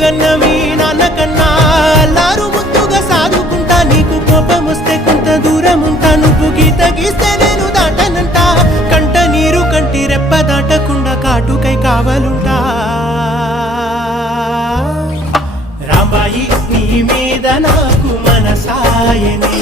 గన్న మీ నాన్నకన్నా అల్లారు ముద్దుగా సాదుకుంటా నీకు కోపం వస్తే కొంత దూరం ఉంటా నువ్వు గీత గీస్తే నేను దాటనంటా కంట నీరు కంటి రెప్ప దాటకుండా కాటుకై కావలుంటా రాంబాయి నీ మీద నాకు మనసాయనే